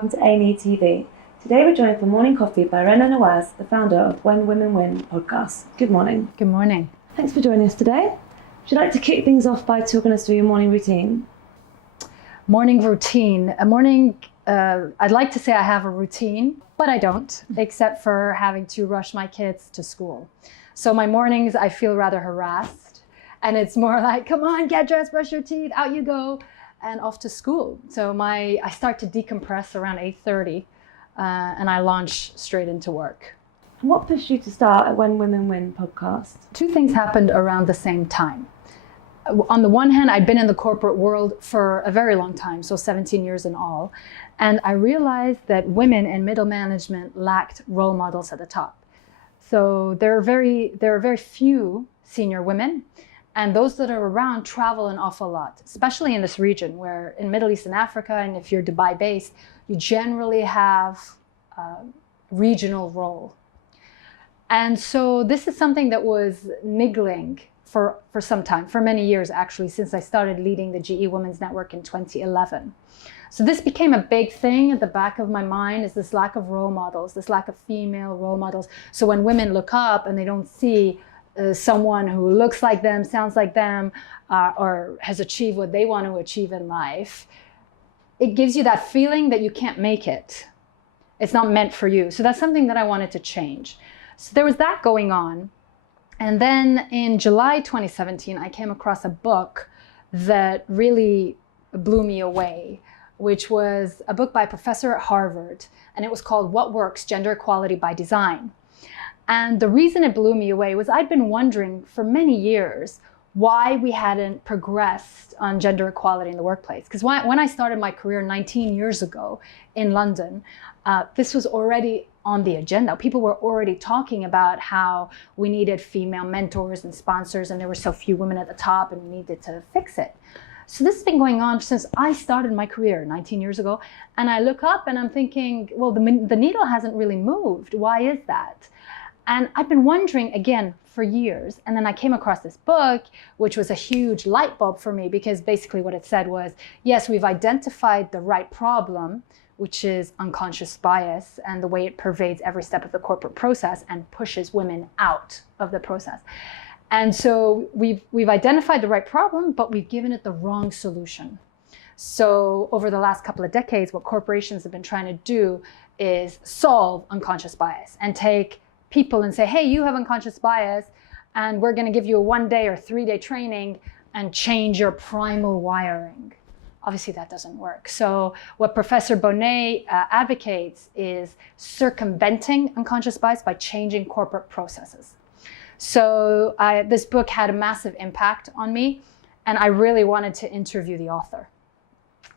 welcome to A&E TV. Today we're joined for morning coffee by Rana Nawas, the founder of When Women Win podcast. Good morning. Good morning. Thanks for joining us today. Would you like to kick things off by talking us through your morning routine? Morning routine. I'd like to say I have a routine, but I don't, except for having to rush my kids to school. So my mornings, I feel rather harassed. And it's more like, come on, get dressed, brush your teeth, out you go, and off to school. So I start to decompress around 8:30, and I launch straight into work. And what pushed you to start a When Women Win podcast? Two things happened around the same time. On the one hand, I'd been in the corporate world for a very long time, so 17 years in all. And I realized that women in middle management lacked role models at the top. So there are very few senior women, and those that are around travel an awful lot, especially in this region where in Middle East and Africa, and if you're Dubai based, you generally have a regional role. And so this is something that was niggling for some time, for many years actually, since I started leading the GE Women's Network in 2011. So this became a big thing at the back of my mind, is this lack of role models, this lack of female role models. So when women look up and they don't see someone who looks like them, sounds like them, or has achieved what they want to achieve in life, it gives you that feeling that you can't make it. It's not meant for you. So that's something that I wanted to change. So there was that going on. And then in July 2017, I came across a book that really blew me away, which was a book by a professor at Harvard, and it was called What Works? Gender Equality by Design. And the reason it blew me away was I'd been wondering for many years why we hadn't progressed on gender equality in the workplace. Because when I started my career 19 years ago in London, this was already on the agenda. People were already talking about how we needed female mentors and sponsors, and there were so few women at the top, and we needed to fix it. So this has been going on since I started my career 19 years ago. And I look up and I'm thinking, well, the needle hasn't really moved. Why is that? And I've been wondering again for years. And then I came across this book, which was a huge light bulb for me, because basically what it said was, yes, we've identified the right problem, which is unconscious bias and the way it pervades every step of the corporate process and pushes women out of the process. And so we've identified the right problem, but we've given it the wrong solution. So over the last couple of decades, what corporations have been trying to do is solve unconscious bias and take people and say, hey, you have unconscious bias, and we're going to give you a 1-day or 3-day training and change your primal wiring. Obviously, that doesn't work. So what Professor Bonet advocates is circumventing unconscious bias by changing corporate processes. So this book had a massive impact on me, and I really wanted to interview the author.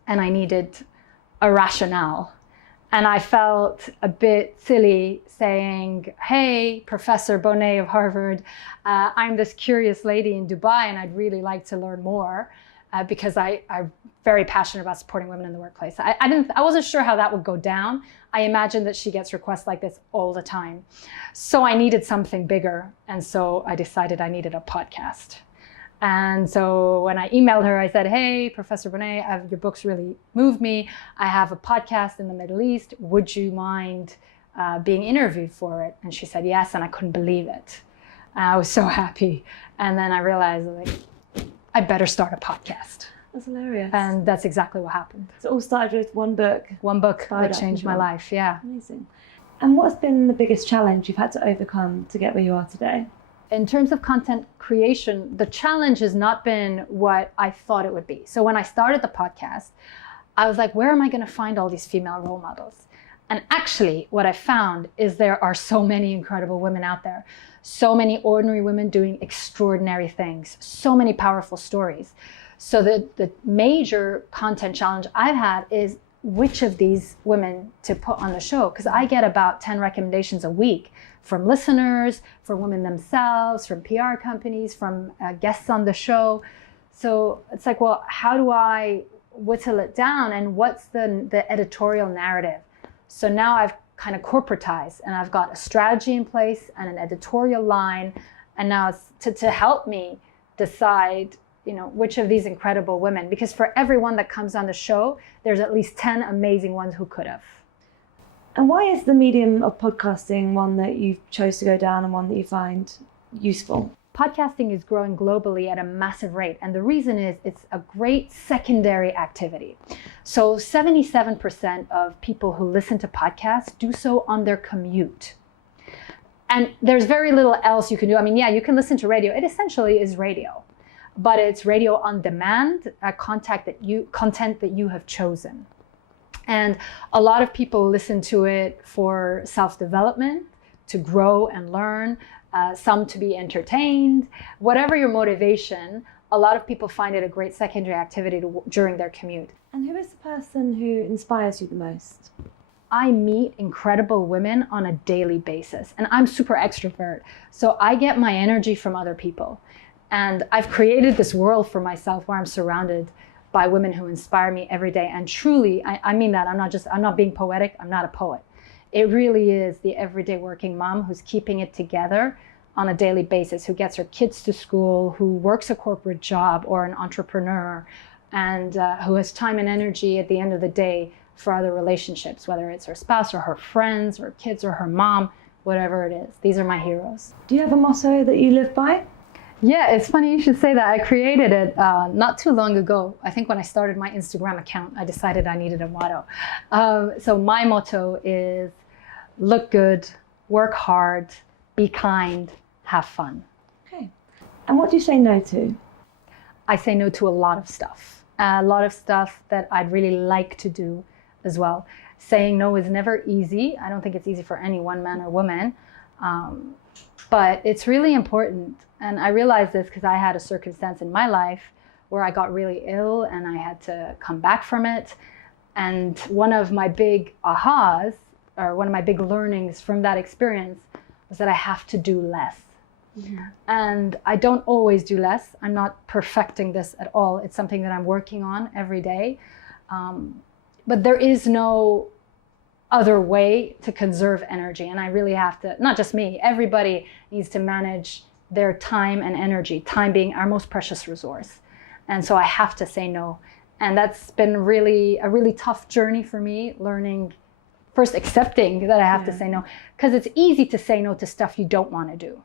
And I needed a rationale. And I felt a bit silly saying, hey, Professor Bonet of Harvard, I'm this curious lady in Dubai, and I'd really like to learn more because I'm very passionate about supporting women in the workplace. I wasn't sure how that would go down. I imagine that she gets requests like this all the time. So I needed something bigger. And so I decided I needed a podcast. And so when I emailed her, I said, hey, Professor Bonet, your books really moved me. I have a podcast in the Middle East. Would you mind being interviewed for it? And she said yes, and I couldn't believe it. I was so happy. And then I realized, I better start a podcast. That's hilarious. And that's exactly what happened. So it all started with one book. One book that changed my life, yeah. Amazing. And what's been the biggest challenge you've had to overcome to get where you are today? In terms of content creation, the challenge has not been what I thought it would be. So when I started the podcast, I was like, where am I going to find all these female role models? And actually, what I found is there are so many incredible women out there. So many ordinary women doing extraordinary things. So many powerful stories. So the major content challenge I've had is which of these women to put on the show. Because I get about 10 recommendations a week from listeners, from women themselves, from PR companies, from guests on the show. So it's like, well, how do I whittle it down, and what's the editorial narrative? So now I've kind of corporatized, and I've got a strategy in place and an editorial line, and now it's to help me decide which of these incredible women, because for everyone that comes on the show, there's at least 10 amazing ones who could have. And why is the medium of podcasting one that you chose to go down and one that you find useful? Podcasting is growing globally at a massive rate. And the reason is it's a great secondary activity. So 77% of people who listen to podcasts do so on their commute. And there's very little else you can do. I mean, yeah, you can listen to radio. It essentially is radio, but it's radio on demand, content that you have chosen. And a lot of people listen to it for self-development, to grow and learn, some to be entertained. Whatever your motivation, a lot of people find it a great secondary activity during their commute. And who is the person who inspires you the most? I meet incredible women on a daily basis, and I'm super extrovert. So I get my energy from other people. And I've created this world for myself where I'm surrounded by women who inspire me every day. And truly, I mean that. I'm not being poetic. I'm not a poet. It really is the everyday working mom who's keeping it together on a daily basis, who gets her kids to school, who works a corporate job or an entrepreneur, and who has time and energy at the end of the day for other relationships, whether it's her spouse or her friends or kids or her mom, whatever it is. These are my heroes. Do you have a motto that you live by? Yeah, it's funny you should say that. I created it not too long ago. I think when I started my Instagram account, I decided I needed a motto. So my motto is look good, work hard, be kind, have fun. Okay. And what do you say no to? I say no to a lot of stuff. A lot of stuff that I'd really like to do as well. Saying no is never easy. I don't think it's easy for any one man or woman. But it's really important. And I realized this because I had a circumstance in my life where I got really ill and I had to come back from it. And one of my big ahas, or one of my big learnings from that experience, was that I have to do less. Mm-hmm. And I don't always do less. I'm not perfecting this at all. It's something that I'm working on every day. But there is no other way to conserve energy. And I really have to, not just me, everybody needs to manage their time and energy, time being our most precious resource. And so I have to say no. And that's been a really tough journey for me, learning, first accepting that I have to say no, because it's easy to say no to stuff you don't want to do.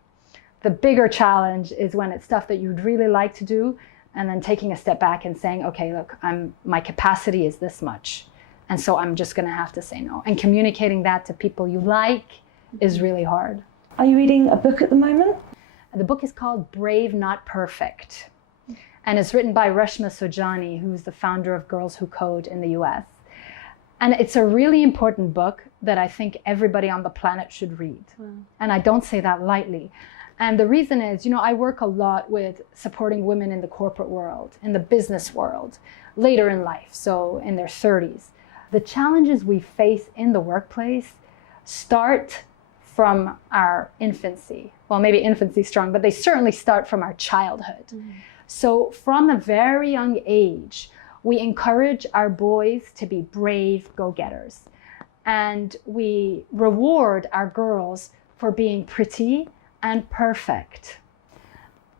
The bigger challenge is when it's stuff that you'd really like to do, and then taking a step back and saying, okay, look, my capacity is this much. And so I'm just going to have to say no. And communicating that to people you like is really hard. Are you reading a book at the moment? The book is called Brave, Not Perfect. And it's written by Reshma Saujani, who's the founder of Girls Who Code in the US. And it's a really important book that I think everybody on the planet should read. Wow. And I don't say that lightly. And the reason is, I work a lot with supporting women in the corporate world, in the business world, later in life, so in their 30s. The challenges we face in the workplace start from our infancy. Well, maybe infancy is strong, but they certainly start from our childhood. Mm-hmm. So from a very young age, we encourage our boys to be brave go-getters. And we reward our girls for being pretty and perfect.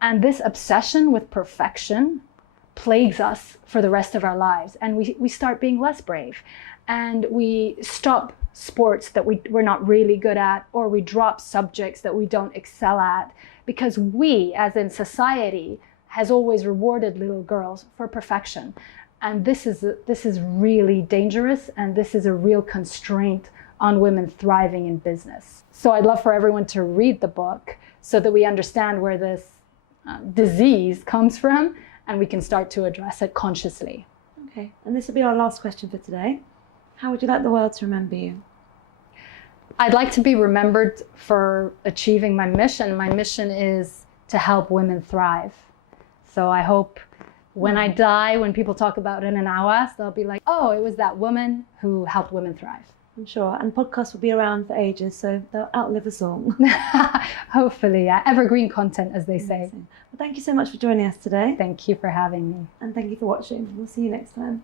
And this obsession with perfection plagues us for the rest of our lives. And we start being less brave. And we stop sports that we're not really good at, or we drop subjects that we don't excel at, because we, as in society, has always rewarded little girls for perfection. And this is really dangerous, and this is a real constraint on women thriving in business. So I'd love for everyone to read the book so that we understand where this disease comes from, and we can start to address it consciously. Okay, and this will be our last question for today. How would you like the world to remember you? I'd like to be remembered for achieving my mission. My mission is to help women thrive. So I hope when I die, when people talk about Rana Nawas, they'll be like, oh, it was that woman who helped women thrive. I'm sure. And podcasts will be around for ages, so they'll outlive us all. Hopefully, yeah. Evergreen content, as they say. Well, thank you so much for joining us today. Thank you for having me. And thank you for watching. We'll see you next time.